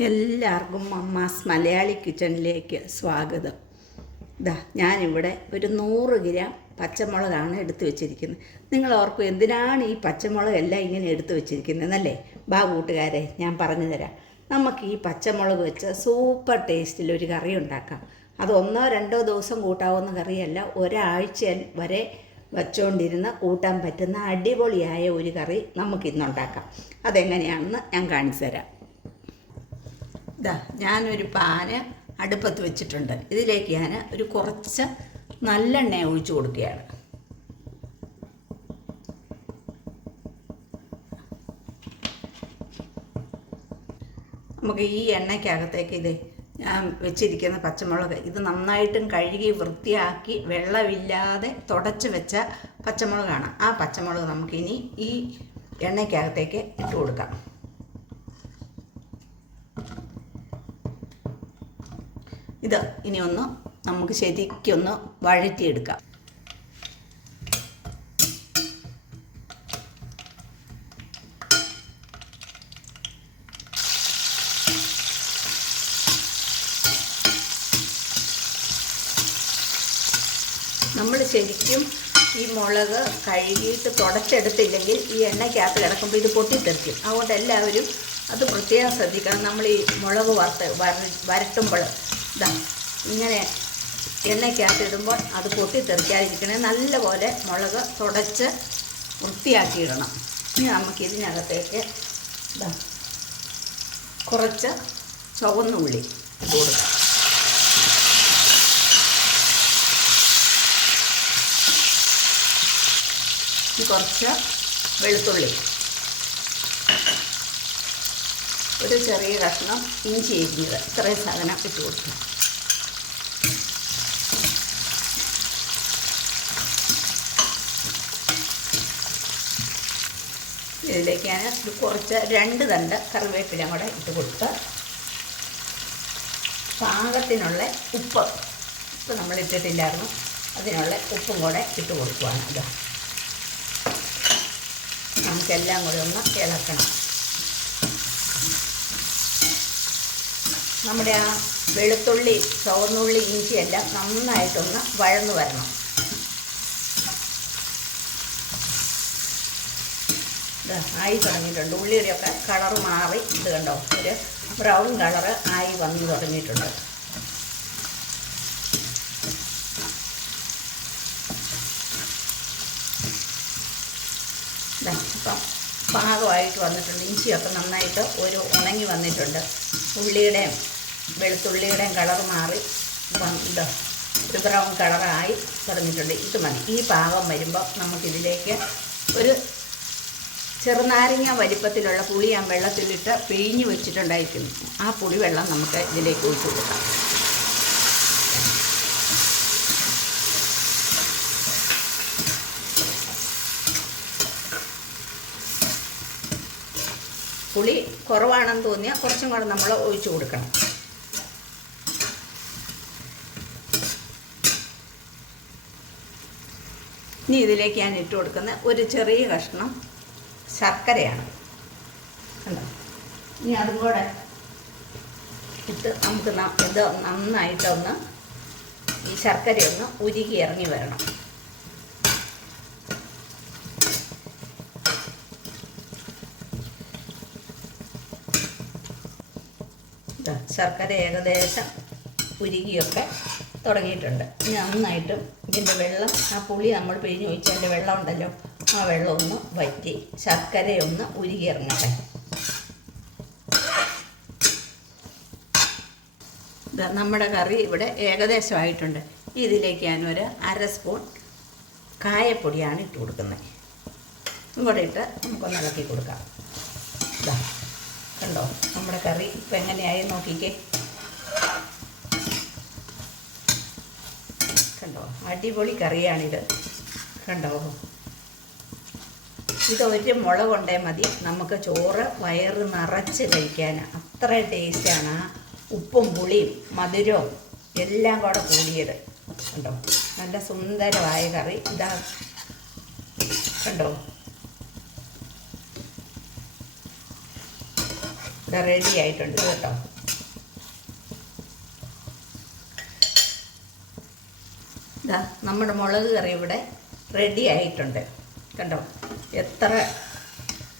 എല്ലാവർക്കും മമ്മാസ് മലയാളി കിച്ചണിലേക്ക് സ്വാഗതം. ഞാനിവിടെ ഒരു 100 ഗ്രാം പച്ചമുളകാണ് എടുത്തു വെച്ചിരിക്കുന്നത്. നിങ്ങൾ ഓർക്കും എന്തിനാണ് ഈ പച്ചമുളക് എല്ലാം ഇങ്ങനെ എടുത്തു വെച്ചിരിക്കുന്നതെന്നല്ലേ? കൂട്ടുകാരെ, ഞാൻ പറഞ്ഞു തരാം. നമുക്ക് ഈ പച്ചമുളക് വെച്ച് സൂപ്പർ ടേസ്റ്റിലൊരു കറി ഉണ്ടാക്കാം. അത് 1-2 ദിവസം കൂട്ടാവുന്ന കറിയല്ല, ഒരാഴ്ച വരെ വച്ചുകൊണ്ടിരുന്ന് കൂട്ടാൻ പറ്റുന്ന അടിപൊളിയായ ഒരു കറി നമുക്കിന്നുണ്ടാക്കാം. അതെങ്ങനെയാണെന്ന് ഞാൻ കാണിച്ചു തരാം. ഞാനൊരു പാന് അടുപ്പത്ത് വെച്ചിട്ടുണ്ട്. ഇതിലേക്ക് ഞാൻ ഒരു കുറച്ച് നല്ലെണ്ണ ഒഴിച്ചു കൊടുക്കുകയാണ്. നമുക്ക് ഈ എണ്ണയ്ക്കകത്തേക്ക് ഞാൻ വെച്ചിരിക്കുന്ന പച്ചമുളക് ഇത് നന്നായിട്ടും കഴുകി വൃത്തിയാക്കി വെള്ളമില്ലാതെ തുടച്ച് വെച്ച പച്ചമുളകാണ്. ആ പച്ചമുളക് നമുക്കിനി ഈ എണ്ണയ്ക്കകത്തേക്ക് ഇട്ട് കൊടുക്കാം. ഇത് ഇനി നമുക്ക് ശരിക്കൊന്ന് വഴറ്റിയെടുക്കാം. നമ്മൾ ശരിക്കും ഈ മുളക് കഴുകിയിട്ട് തുടച്ചെടുത്തില്ലെങ്കിൽ ഈ എണ്ണയ്ക്കകത്ത് കിടക്കുമ്പോൾ ഇത് പൊട്ടിത്തെറിക്കും. അതുകൊണ്ട് എല്ലാവരും അത് പ്രത്യേകം ശ്രദ്ധിക്കണം. നമ്മൾ ഈ മുളക് വരട്ടുമ്പോൾ ഇങ്ങനെ എണ്ണയ്ക്കകത്ത് ഇടുമ്പോൾ അത് പൊട്ടിത്തെറിക്കാതിരിക്കണേ. നല്ലപോലെ മുളക് തുടച്ച് വൃത്തിയാക്കിയിടണം. ഇനി നമുക്കിതിനകത്തേക്ക് കുറച്ച് ചുവന്നുള്ളി ഇട്ട് കൊടുക്കാം. കുറച്ച് വെളുത്തുള്ളി, ഒരു ചെറിയ കഷ്ണം ഇഞ്ചി അരിഞ്ഞത്, ഇത്രയും സാധനം ഇട്ട് കൊടുക്കുക. ഇതിലേക്ക് ഞാൻ കുറച്ച് 2 തണ്ട് കറിവേപ്പില കൂടെ ഇട്ട് കൊടുത്ത് പാകത്തിനുള്ള ഉപ്പ് നമ്മൾ ഇട്ടിട്ടില്ലായിരുന്നു, അതിനുള്ള ഉപ്പും കൂടെ ഇട്ട് കൊടുക്കുവാണ്. ഇത് നമുക്കെല്ലാം കൂടെ ഒന്ന് ഇളക്കണം. നമ്മുടെ ആ വെളുത്തുള്ളി, ചുവന്നുള്ളി, ഇഞ്ചിയെല്ലാം നന്നായിട്ടൊന്ന് വഴന്നു വരണം. ഇത് ആയി തുടങ്ങിയിട്ടുണ്ട്. ഉള്ളിയുടെയൊക്കെ കളറ് മാറി ഇത് കണ്ടോ, ഒരു ബ്രൗൺ കളറ് ആയി വന്നു തുടങ്ങിയിട്ടുണ്ട്. ഇപ്പം പാകമായിട്ട് വന്നിട്ടുണ്ട്. ഇഞ്ചിയൊക്കെ നന്നായിട്ട് ഒരു ഉണങ്ങി വന്നിട്ടുണ്ട്. ഉള്ളിയുടെയും വെളുത്തുള്ളിയുടെയും കളർ മാറി ഒരു ബ്രൗൺ കളറായി തുടങ്ങിയിട്ടുണ്ട്. ഇത് മതി. ഈ പാകം വരുമ്പോൾ നമുക്കിതിലേക്ക് ഒരു ചെറുനാരങ്ങ വലിപ്പത്തിലുള്ള പുളി ഞാൻ വെള്ളത്തിലിട്ട് പിഴിഞ്ഞ് വെച്ചിട്ടുണ്ടായിരിക്കും. ആ പുളി വെള്ളം നമുക്ക് ഇതിലേക്ക് ഒഴിച്ചു കൊടുക്കാം. പുളി കുറവാണെന്ന് തോന്നിയാൽ കുറച്ചും കൂടെ നമ്മൾ ഒഴിച്ചു കൊടുക്കണം. ഇനി ഇതിലേക്ക് ഞാൻ ഇട്ട് കൊടുക്കുന്ന ഒരു ചെറിയ കഷ്ണം ശർക്കരയാണ്. കണ്ടോ? ഇനി അതും കൂടെ ഇട്ട് നമുക്ക് ഇത് നന്നായിട്ടൊന്ന് ഈ ശർക്കരയൊന്ന് ഉരുകി ഇറങ്ങി വരണം. ശർക്കര ഏകദേശം ഉരുകിയൊക്കെ തുടങ്ങിയിട്ടുണ്ട്. ഇനി നന്നായിട്ടും ഇതിൻ്റെ വെള്ളം, ആ പുളി നമ്മൾ പിഴിഞ്ഞ് ഒഴിച്ചതിൻ്റെ വെള്ളം ഉണ്ടല്ലോ, ആ വെള്ളം ഒന്ന് വറ്റി ശർക്കരയൊന്ന് ഉരുകി ഇറങ്ങട്ടെ. നമ്മുടെ കറി ഇവിടെ ഏകദേശമായിട്ടുണ്ട്. ഇതിലേക്ക് ഞാനൊരു 1/2 സ്പൂൺ കായപ്പൊടിയാണ് ഇട്ട് കൊടുക്കുന്നത്. ഇങ്ങോട്ട് ഇട്ട് നമുക്കൊന്ന് ഇളക്കി കൊടുക്കാം. കണ്ടോ, നമ്മുടെ കറി ഇപ്പം എങ്ങനെയായി നോക്കിക്കേ. കണ്ടോ, അടിപൊളി കറിയാണിത്. കണ്ടോ, ഇതൊരു മുളക് കൊണ്ടേ മതി നമുക്ക് ചോറ് വയറ് നിറച്ച് കഴിക്കാൻ. അത്ര ടേസ്റ്റാണ്. ഉപ്പും പുളിയും മധുരവും എല്ലാം കൂടെ കൂടിയത്. കണ്ടോ, നല്ല സുന്ദരമായ കറി. കണ്ടോ, ഇത് റെഡി ആയിട്ടുണ്ട് കേട്ടോ. ഇതാ നമ്മുടെ മുളക് കറി ഇവിടെ റെഡി ആയിട്ടുണ്ട് കണ്ടോ. എത്ര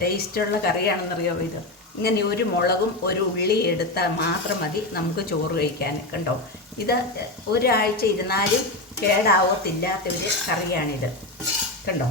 ടേസ്റ്റുള്ള കറിയാണെന്നറിയോ ഇത്. ഇങ്ങനെ ഒരു മുളകും ഒരു ഉള്ളി എടുത്താൽ മാത്രം മതി നമുക്ക് ചോറ് കഴിക്കാൻ കണ്ടോ. ഇത് ഒരാഴ്ച ഇരുന്നാലും കേടാവത്തില്ലാത്തൊരു കറിയാണിത് കണ്ടോ.